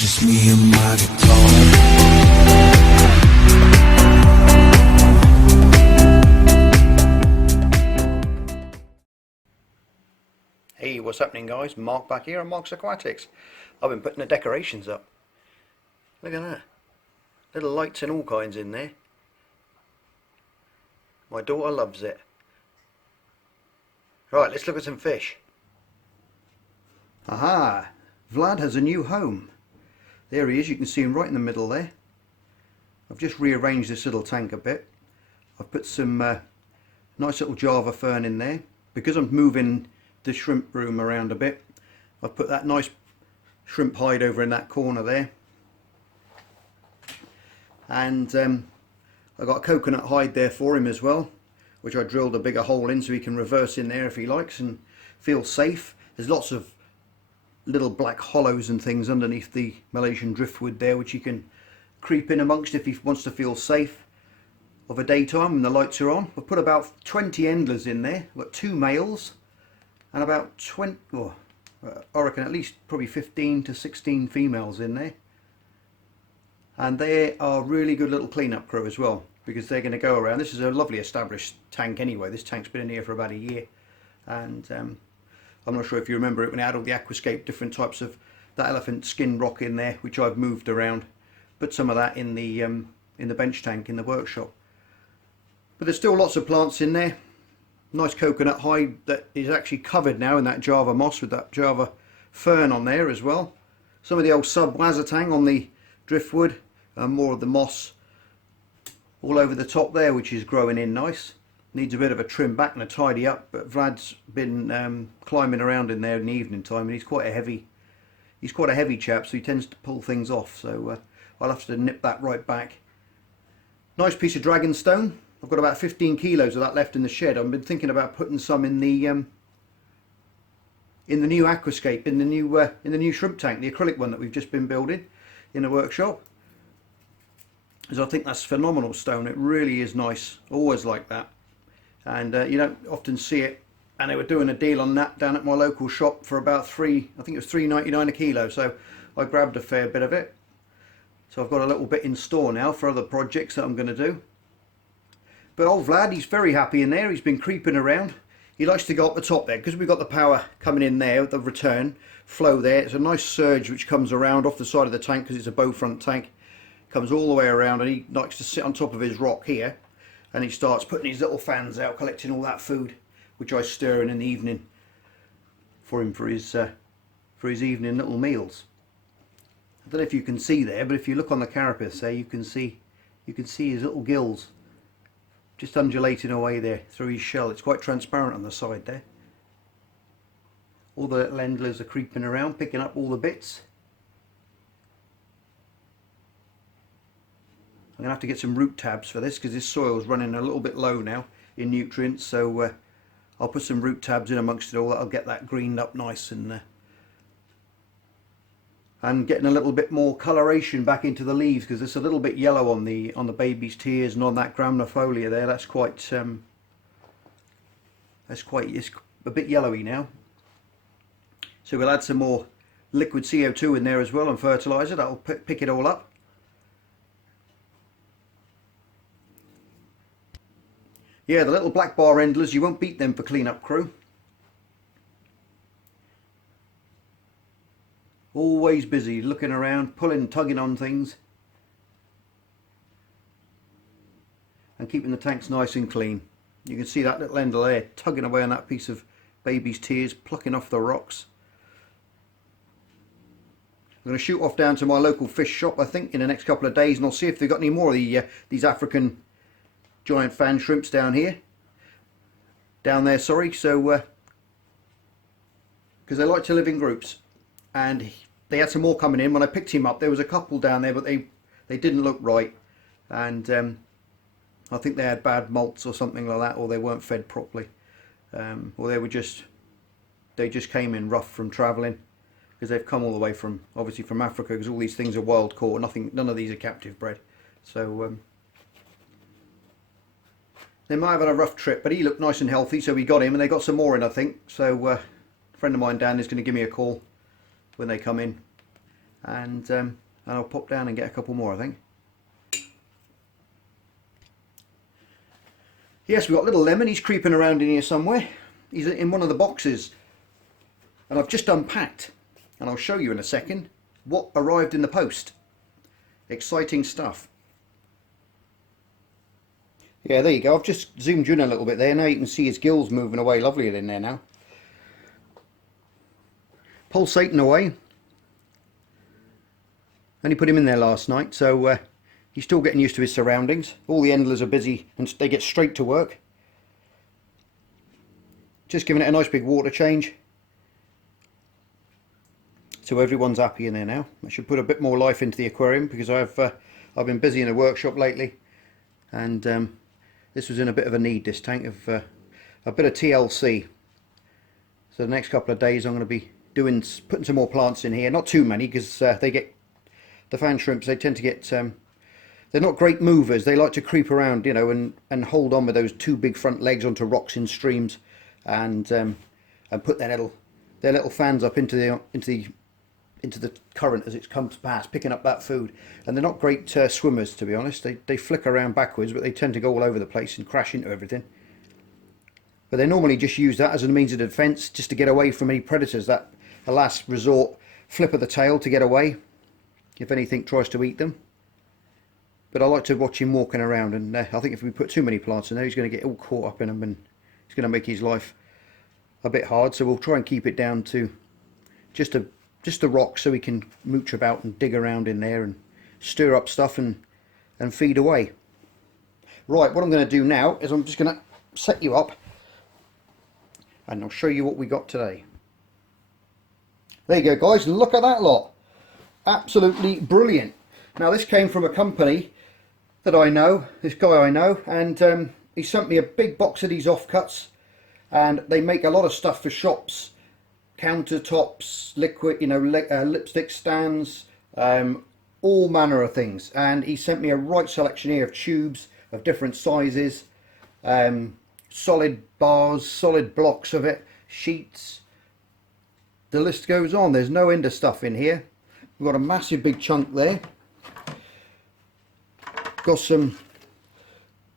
just me and my guitar. Hey, what's happening guys? Mark back here on Mark's Aquatics. I've been putting the decorations up. Look at that. Little lights and all kinds in there. My daughter loves it. Right, let's look at some fish. Aha! Vlad has a new home. There he is, you can see him right in the middle there. I've just rearranged this little tank a bit. I've put some nice little Java fern in there. Because I'm moving the shrimp room around a bit, I've put that nice shrimp hide over in that corner there. And I've got a coconut hide there for him as well, which I drilled a bigger hole in so he can reverse in there if he likes and feel safe. There's lots of little black hollows and things underneath the Malaysian driftwood there, which he can creep in amongst if he wants to feel safe of a daytime when the lights are on. I've put about 20 endlers in there. I've got 2 males and about 20, I reckon at least probably 15 to 16 females in there. And they are really good little cleanup crew as well, because they're going to go around. This is a lovely established tank anyway. This tank's been in here for about a year, and I'm not sure if you remember it when I had all the aquascape, different types of that elephant skin rock in there, which I've moved around. Put some of that in the bench tank in the workshop. But there's still lots of plants in there. Nice coconut hide that is actually covered now in that Java moss with that Java fern on there as well. Some of the old sub-wazatang on the driftwood, and more of the moss all over the top there, which is growing in nice. Needs a bit of a trim back and a tidy up, but Vlad's been climbing around in there in the evening time, and he's quite a heavy chap, so he tends to pull things off. So I'll have to nip that right back. Nice piece of dragonstone. I've got about 15 kilos of that left in the shed. I've been thinking about putting some in the new aquascape, in the new shrimp tank, the acrylic one that we've just been building in the workshop. Because I think that's phenomenal stone. It really is nice. Always like that. And you don't often see it. And they were doing a deal on that down at my local shop for about I think it was $3.99 a kilo. So I grabbed a fair bit of it. So I've got a little bit in store now for other projects that I'm going to do. But old Vlad, he's very happy in there. He's been creeping around. He likes to go up the top there because we've got the power coming in there, the return flow there. It's a nice surge which comes around off the side of the tank because it's a bow front tank. Comes all the way around, and he likes to sit on top of his rock here, and he starts putting his little fans out, collecting all that food, which I stir in the evening for him for his evening little meals. I don't know if you can see there, but if you look on the carapace there, you can see his little gills just undulating away there through his shell. It's quite transparent on the side there. All the little endlers are creeping around, picking up all the bits. I'm going to have to get some root tabs for this because this soil's running a little bit low now in nutrients, so I'll put some root tabs in amongst it all. That'll get that greened up nice, and getting a little bit more coloration back into the leaves because it's a little bit yellow on the baby's tears and on that graminifolia there. That's it's a bit yellowy now. So we'll add some more liquid CO2 in there as well and fertilizer. That'll pick it all up. Yeah, the little black bar endlers, you won't beat them for cleanup crew. Always busy, looking around, pulling, tugging on things. And keeping the tanks nice and clean. You can see that little endler there, tugging away on that piece of baby's tears, plucking off the rocks. I'm going to shoot off down to my local fish shop, I think, in the next couple of days, and I'll see if they've got any more of these African giant fan shrimps down there, sorry. So because they like to live in groups, and they had some more coming in. When I picked him up, there was a couple down there, but they didn't look right, and I think they had bad molts or something like that, or they weren't fed properly, or they just came in rough from travelling, because they've come all the way from, obviously from Africa, because all these things are wild caught. None of these are captive bred. So they might have had a rough trip, but he looked nice and healthy, so we got him, and they got some more in, I think. So a friend of mine, Dan, is going to give me a call when they come in. and I'll pop down and get a couple more, I think. Yes, we've got little Lemon. He's creeping around in here somewhere. He's in one of the boxes, and I've just unpacked, and I'll show you in a second what arrived in the post. Exciting stuff. Yeah, there you go. I've just zoomed you in a little bit there. Now you can see his gills moving away. Lovely in there now. Pulsating away. Only put him in there last night, so he's still getting used to his surroundings. All the endlers are busy and they get straight to work. Just giving it a nice big water change. So everyone's happy in there now. I should put a bit more life into the aquarium because I've been busy in the workshop lately, and this was in a bit of a need, this tank, of a bit of TLC. So the next couple of days I'm going to be putting some more plants in here. Not too many, because they get, the fan shrimps, they tend to get, they're not great movers. They like to creep around, you know, and hold on with those two big front legs onto rocks in streams, and put their little fans up into the current as it comes past, picking up that food. And they're not great swimmers, to be honest. They flick around backwards, but they tend to go all over the place and crash into everything. But they normally just use that as a means of defence, just to get away from any predators. That a last resort flip of the tail to get away if anything tries to eat them. But I like to watch him walking around, and I think if we put too many plants in there, he's going to get all caught up in them, and it's going to make his life a bit hard. So we'll try and keep it down to just the rock, so we can mooch about and dig around in there and stir up stuff and feed away. Right, what I'm going to do now is I'm just going to set you up and I'll show you what we got today. There you go, guys, look at that lot. Absolutely brilliant. Now this came from a company that I know, this guy I know, and he sent me a big box of these offcuts, and they make a lot of stuff for shops, countertops, liquid, you know, lipstick stands, all manner of things. And he sent me a right selection here of tubes of different sizes, solid bars, solid blocks of it, sheets. The list goes on. There's no end of stuff in here. We've got a massive big chunk there. Got some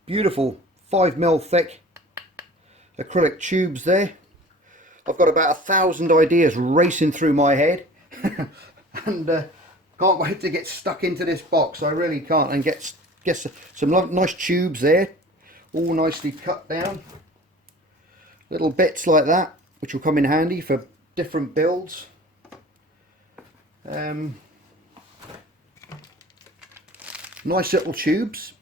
beautiful 5mm thick acrylic tubes there. I've got about 1,000 ideas racing through my head, and can't wait to get stuck into this box. I really can't, and get some nice tubes there, all nicely cut down. Little bits like that, which will come in handy for different builds. Nice little tubes,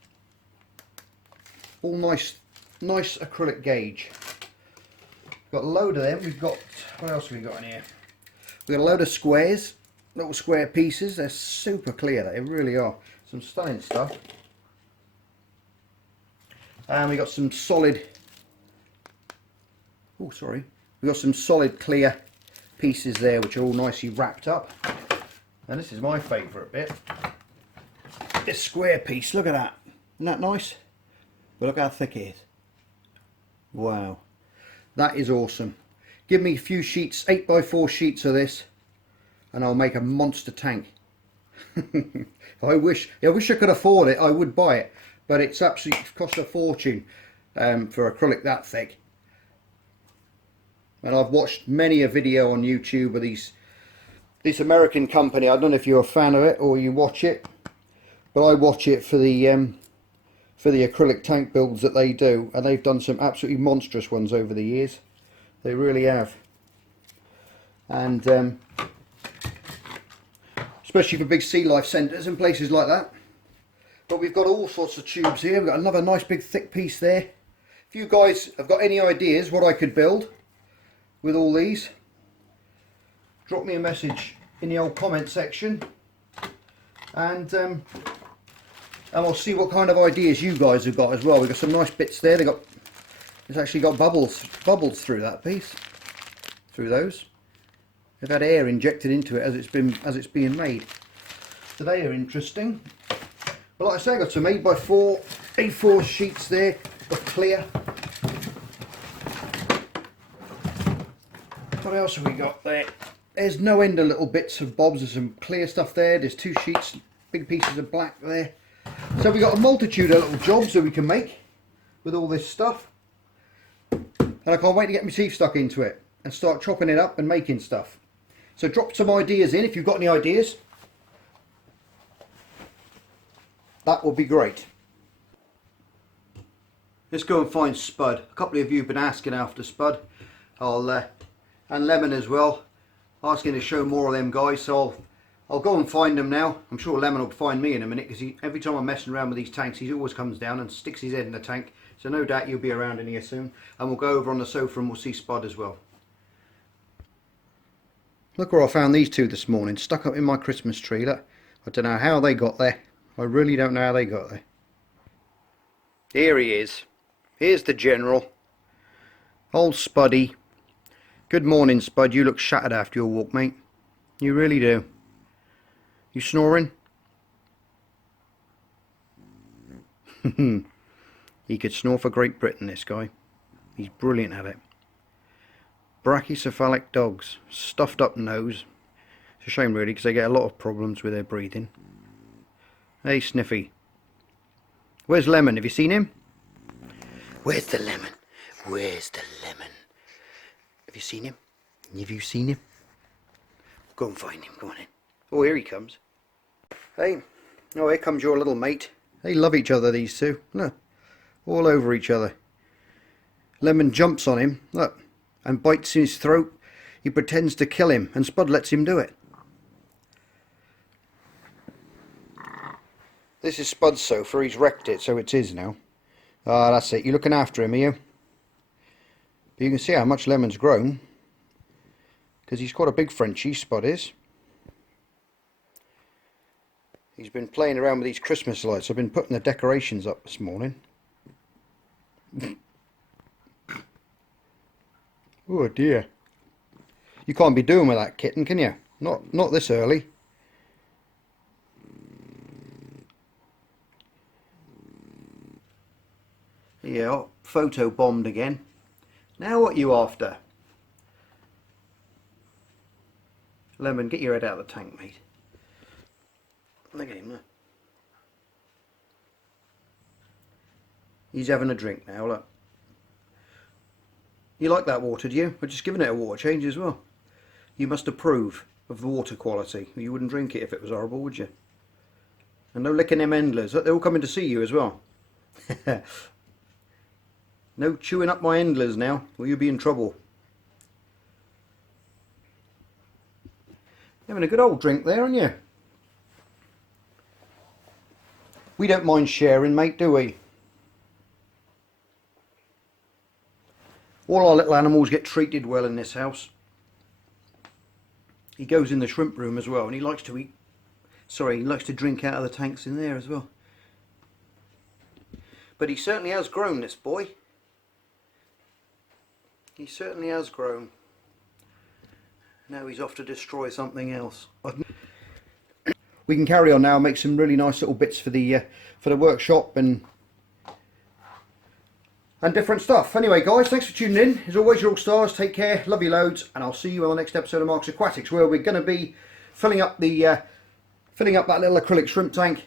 all nice acrylic gauge. Got a load of them. We've got, what else have we got in here? We've got a load of squares, little square pieces. They're super clear, they really are. Some stunning stuff. And we got some solid, oh sorry, we got some solid clear pieces there, which are all nicely wrapped up. And this is my favourite bit, this square piece. Look at that, isn't that nice? But look how thick it is. Wow, that is awesome. Give me a few sheets, 8x4 sheets of this, and I'll make a monster tank. I wish I could afford it. I would buy it, but it's absolutely cost a fortune for acrylic that thick. And I've watched many a video on YouTube of this American company. I don't know if you're a fan of it or you watch it, but I watch it for the acrylic tank builds that they do, and they've done some absolutely monstrous ones over the years. They really have. And especially for big sea life centres and places like that. But we've got all sorts of tubes here. We've got another nice big thick piece there. If you guys have got any ideas what I could build with all these, drop me a message in the old comment section, and I'll see what kind of ideas you guys have got as well. We've got some nice bits there. It's actually got bubbles through that piece, through those. They've had air injected into it as it's being made. So they are interesting. But like I say, I got some 8x4 A4 sheets there of clear. What else have we got there? there's no end of little bits of bobs. There's some clear stuff there. There's 2 sheets, big pieces of black there. So we got a multitude of little jobs that we can make with all this stuff. And I can't wait to get my teeth stuck into it and start chopping it up and making stuff. So drop some ideas in if you've got any ideas. That would be great. Let's go and find Spud. A couple of you have been asking after Spud. And Lemon as well. Asking to show more of them guys. So I'll go and find them now. I'm sure Lemon will find me in a minute, because every time I'm messing around with these tanks, he always comes down and sticks his head in the tank. So no doubt you'll be around in here soon. And we'll go over on the sofa and we'll see Spud as well. Look where I found these two this morning, stuck up in my Christmas tree. Look, I don't know how they got there. I really don't know how they got there. Here he is. Here's the General. Old Spuddy. Good morning, Spud. You look shattered after your walk, mate. You really do. You snoring? He could snore for Great Britain, this guy. He's brilliant at it. Brachycephalic dogs. Stuffed up nose. It's a shame, really, because they get a lot of problems with their breathing. Hey, Sniffy. Where's Lemon? Have you seen him? Where's the Lemon? Where's the Lemon? Have you seen him? Have you seen him? Go and find him. Go on in. Oh, here he comes. Hey. Oh, here comes your little mate. They love each other, these two. Look. All over each other. Lemon jumps on him. Look. And bites in his throat. He pretends to kill him. And Spud lets him do it. This is Spud's sofa. He's wrecked it, so it's his now. Ah, that's it. You're looking after him, are you? But you can see how much Lemon's grown. Because he's quite a big Frenchie, Spud is. He's been playing around with these Christmas lights. I've been putting the decorations up this morning. Oh dear. You can't be doing with that kitten, can you? Not this early. Yeah, photo bombed again. Now what you after? Lemon, get your head out of the tank, mate. Look at him, look. He's having a drink now, look. You like that water, do you? I've just given it a water change as well. You must approve of the water quality. You wouldn't drink it if it was horrible, would you? And no licking them endlers. Look, they're all coming to see you as well. No chewing up my endlers now, or you'll be in trouble. You're having a good old drink there, aren't you? We don't mind sharing, mate, do we? All our little animals get treated well in this house. He goes in the shrimp room as well, and he likes to eat. Sorry, he likes to drink out of the tanks in there as well. But he certainly has grown, this boy. He certainly has grown. Now he's off to destroy something else. We can carry on now and make some really nice little bits for the workshop and different stuff. Anyway, guys, thanks for tuning in. As always, you're all stars. Take care. Love you loads, and I'll see you on the next episode of Mark's Aquatics, where we're going to be filling up that little acrylic shrimp tank,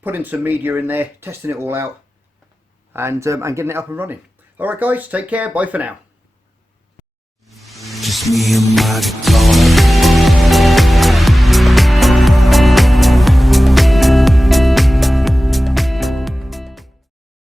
putting some media in there, testing it all out, and getting it up and running. All right, guys, take care. Bye for now. Just me and my guitar.